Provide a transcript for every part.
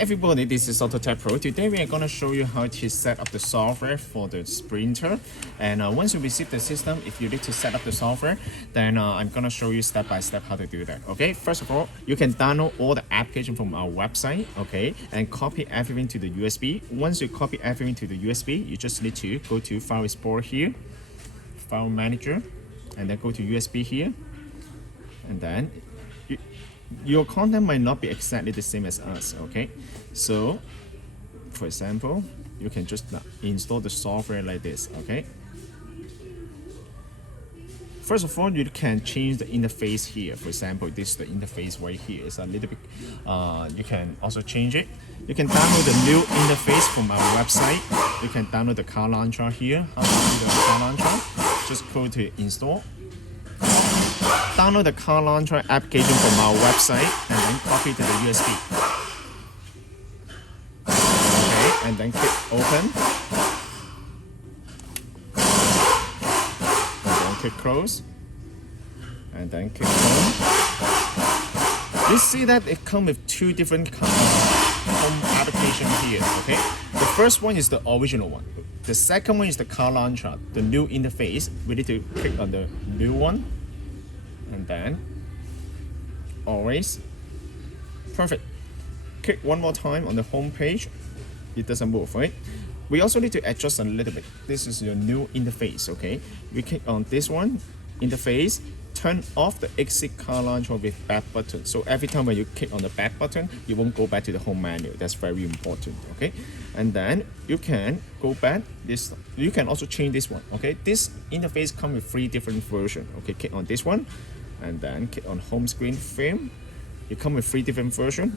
everybody, this is AutoTecPro. Today we are going to show you how to set up the software for the Sprinter. And once you receive the system, if you need to set up the software, then I'm going to show you step by step how to do that. Okay, first of all, you can download all the application from our website, okay, and copy everything to the USB. Once you copy everything to the USB, you just need to go to File Explorer here, File Manager, and then go to USB here, and then your content might not be exactly the same as us, okay? So, for example, you can just install the software like this, okay? First of all, you can change the interface here. For example, this is the interface right here. It's a little bit, you can also change it. You can download the new interface from our website. You can download the car launcher here. How to do the car launcher? Just go to install. Download the car launcher application from our website and then copy to the USB. Okay, and then click open. And then click close. And then click home. You see that it comes with two different home applications here, okay? The first one is the original one. The second one is the car launcher, the new interface. We need to click on the new one. And then always perfect. Click one more time on the home page. It doesn't move, right? We also need to adjust a little bit. This is your new interface, okay? We click on this one, interface, turn off the exit car launcher with back button. So every time when you click on the back button, you won't go back to the home menu. That's very important, okay? And then you can go back this. You can also change this one, okay? This interface comes with 3 different versions. Okay, click on this one, and then click on home screen theme. It comes with 3 different versions.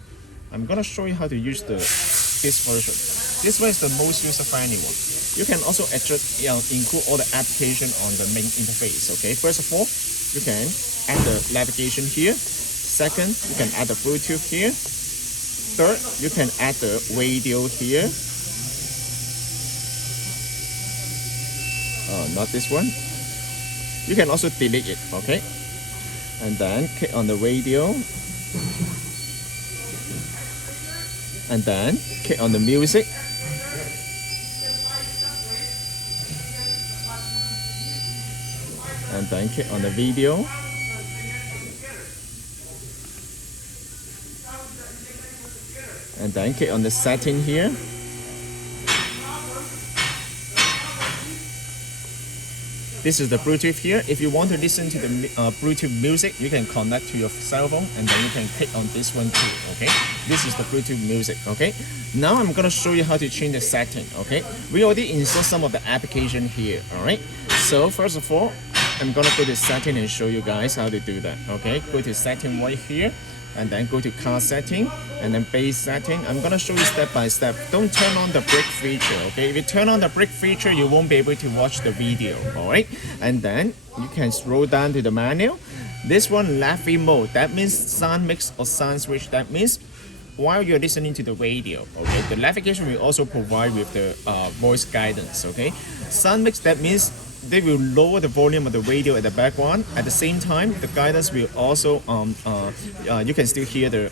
I'm gonna show you how to use this version. This one is the most user-friendly one. You can also adjust, include all the application on the main interface. Okay, first of all, you can add the navigation here. Second, you can add the Bluetooth here. Third, you can add the radio here. Not this one. You can also delete it, okay? And then click on the radio. And then click on the music. And then click on the video. And then click on the setting here. This is the Bluetooth here. If you want to listen to the Bluetooth music, you can connect to your cell phone and then you can click on this one too, okay? This is the Bluetooth music, okay? Now I'm gonna show you how to change the setting, okay? We already installed some of the application here, all right? So first of all, I'm gonna go to setting and show you guys how to do that, okay? Go to setting right here, and then go to car setting, and then base setting. I'm gonna show you step by step. Don't turn on the brake feature, okay? If you turn on the brake feature, you won't be able to watch the video, all right? And then you can scroll down to the menu. This one, left mode, that means sound mix or sound switch. That means while you're listening to the radio, okay? The navigation will also provide with the voice guidance, okay? Sound mix, that means they will lower the volume of the radio at the background. At the same time, the guidance will also, you can still hear the,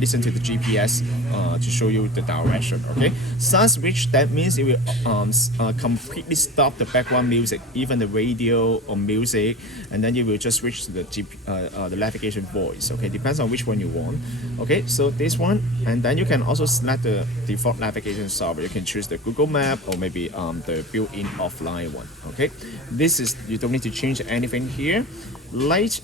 listen to the GPS to show you the direction, okay? Sound switch, that means it will completely stop the background music, even the radio or music, and then you will just switch to the navigation voice, okay? Depends on which one you want, okay? So this one, and then you can also select the default navigation software. You can choose the Google Map or maybe the built-in offline one, okay? This is, you don't need to change anything here. Light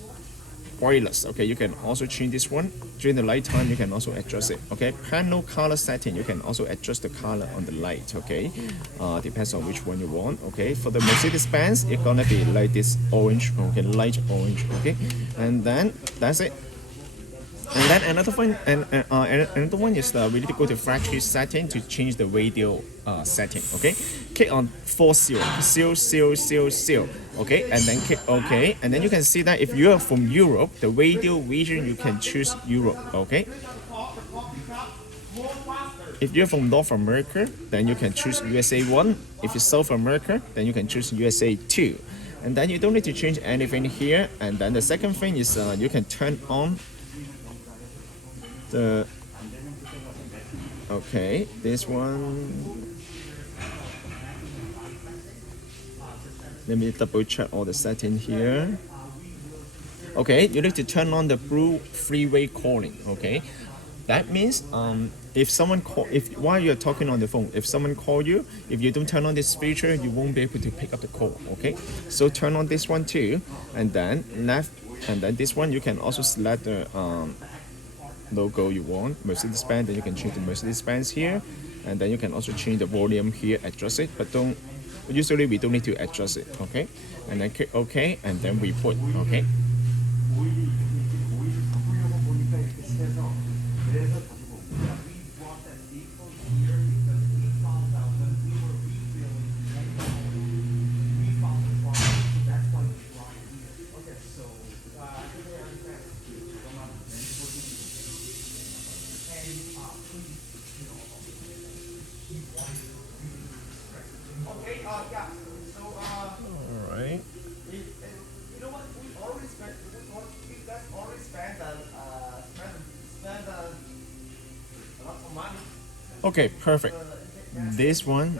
wireless, okay, you can also change this one. During the night time, you can also adjust it, okay? Panel color setting, you can also adjust the color on the light, okay? Depends on which one you want, okay? For the Mercedes-Benz, it's gonna be like this orange, okay, light orange, okay? And then that's it. And then another one is we need to go to factory setting to change the radio setting, okay? Click on 400000, okay? And then click OK. And then you can see that if you are from Europe, the radio region, you can choose Europe, okay? If you're from North America, then you can choose USA 1. If you're South America, then you can choose USA 2. And then you don't need to change anything here. And then the second thing is you can turn on the Okay, this one. Let me double check all the settings here. Okay, you need to turn on the blue three-way calling. Okay, that means if someone call, if while you're talking on the phone, if someone call you, if you don't turn on this feature, you won't be able to pick up the call. Okay, so turn on this one too, and then left, and then this one you can also select the logo you want, Mercedes-Benz. Then you can change the Mercedes-Benz here, and then you can also change the volume here, adjust it, but don't. Usually we don't need to adjust it. Okay, and then click OK, and then we put OK. All right. You know what? We already spent. We guys already spent a lot of money. Okay, perfect. This one,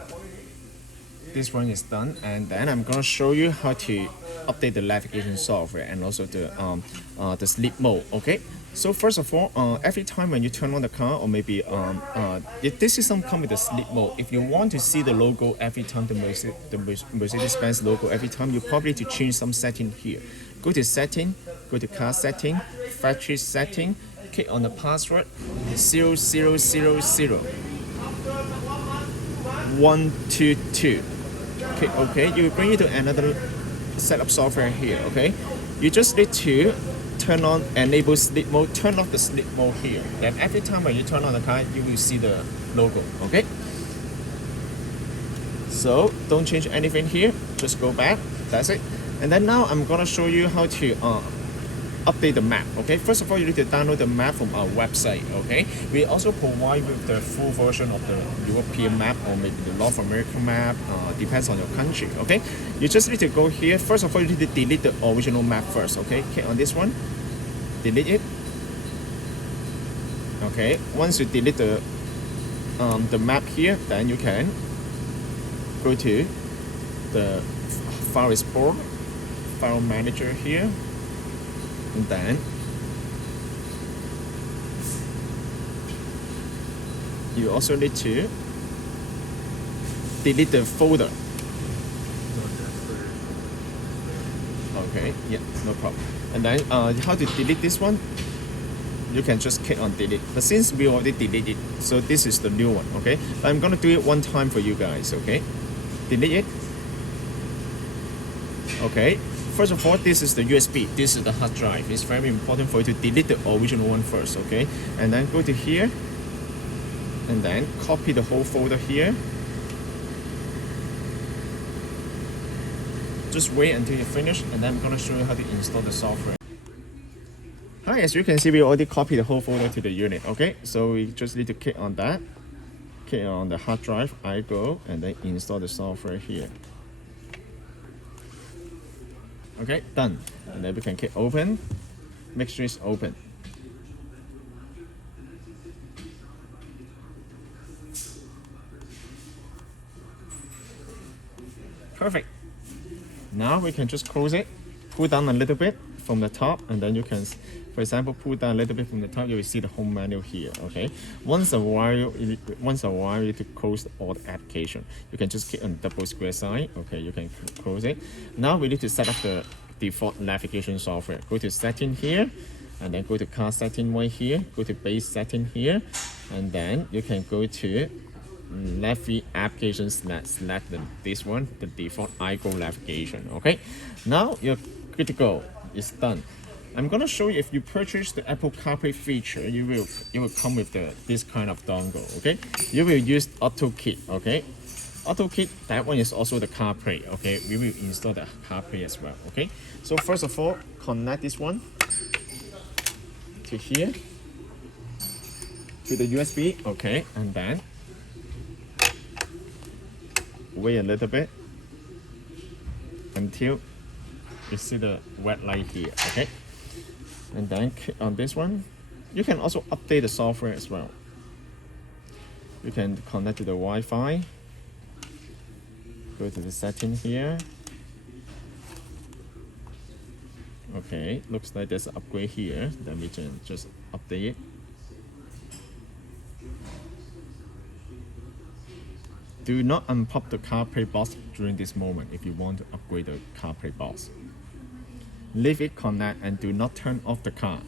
this one is done, and then I'm gonna show you how to update the navigation software and also the sleep mode. Okay. So first of all, every time when you turn on the car, or maybe if this system come with the sleep mode, if you want to see the logo every time, the Mercedes-Benz logo every time, you probably need to change some setting here. Go to setting, go to car setting, factory setting, click on the password 0000122. Okay, okay, you bring it to another setup software here. Okay, you just need to turn on enable sleep mode, turn off the sleep mode here. Then every time when you turn on the car, you will see the logo. Okay, so don't change anything here, just go back. That's it. And then now I'm gonna show you how to update the map. Okay, first of all, you need to download the map from our website. Okay, we also provide with the full version of the European map, or maybe the North American map, depends on your country. Okay, you just need to go here. First of all, you need to delete the original map first. Okay, click on this one, delete it. Okay, once you delete the map here, then you can go to the file export, file manager here, and then you also need to delete the folder. Okay, yeah, no problem. And then how to delete this one? You can just click on delete. But since we already deleted it, so this is the new one. Okay, but I'm gonna do it one time for you guys. Okay, delete it. Okay. First of all, this is the USB. This is the hard drive. It's very important for you to delete the original one first, okay? And then go to here, and then copy the whole folder here. Just wait until you finish, and then I'm gonna show you how to install the software. Hi, as you can see, we already copied the whole folder to the unit, okay? So we just need to click on that, click on the hard drive, I go, and then install the software here. Okay, done. And then we can click open. Make sure it's open. Perfect. Now we can just close it, pull down a little bit from the top, and then you can, for example, pull down a little bit from the top, you will see the home menu here. Okay. Once a while you need to close all the application. You can just click on double square sign. Okay, you can close it. Now we need to set up the default navigation software. Go to setting here, and then go to car setting right here. Go to base setting here, and then you can go to Navi application select this one, the default iGo navigation. Okay. Now you're good to go. It's done. I'm gonna show you, if you purchase the Apple CarPlay feature, you will come with this kind of dongle. Okay, you will use AutoKit. Okay, AutoKit, that one is also the CarPlay. Okay, we will install the CarPlay as well. Okay, so first of all, connect this one to here, to the USB. Okay, and then wait a little bit until you see the red light here. Okay, and then click on this one. You can also update the software as well. You can connect to the Wi-Fi. Go to the setting here. Okay, looks like there's an upgrade here. Then we can just update it. Do not unpop the CarPlay box during this moment if you want to upgrade the CarPlay box. Leave it connect and do not turn off the car.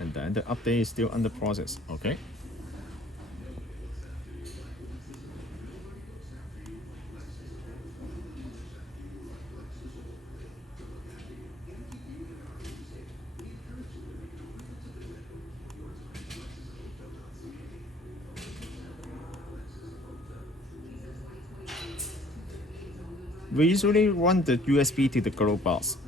And then the update is still under process, okay? We usually run the USB to the glove box.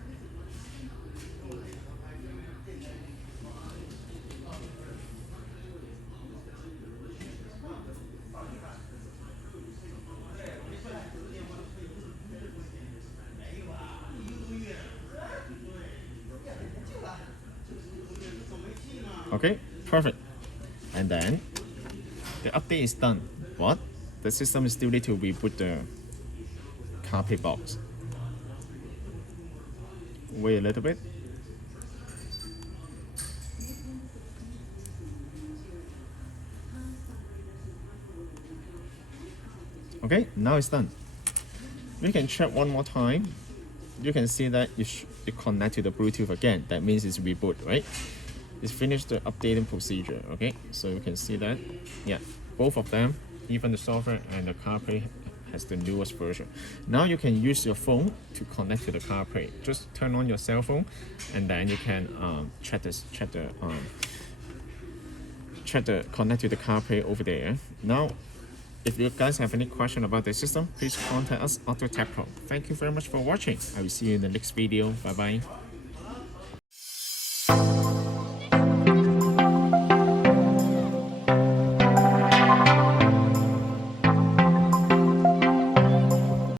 Okay, perfect. And then the update is done, but the system still need to reboot the CarPlay box. Wait a little bit. Okay, now it's done. We can check one more time. You can see that it connect to the Bluetooth again. That means it's reboot, right? It's finished the updating procedure. Okay, so you can see that, yeah, both of them, even the software and the CarPlay has the newest version. Now you can use your phone to connect to the CarPlay. Just turn on your cell phone, and then you can connect to the CarPlay over there. Now, if you guys have any question about the system, please contact us, AutoTecPro. Thank you very much for watching. I will see you in the next video. Bye bye.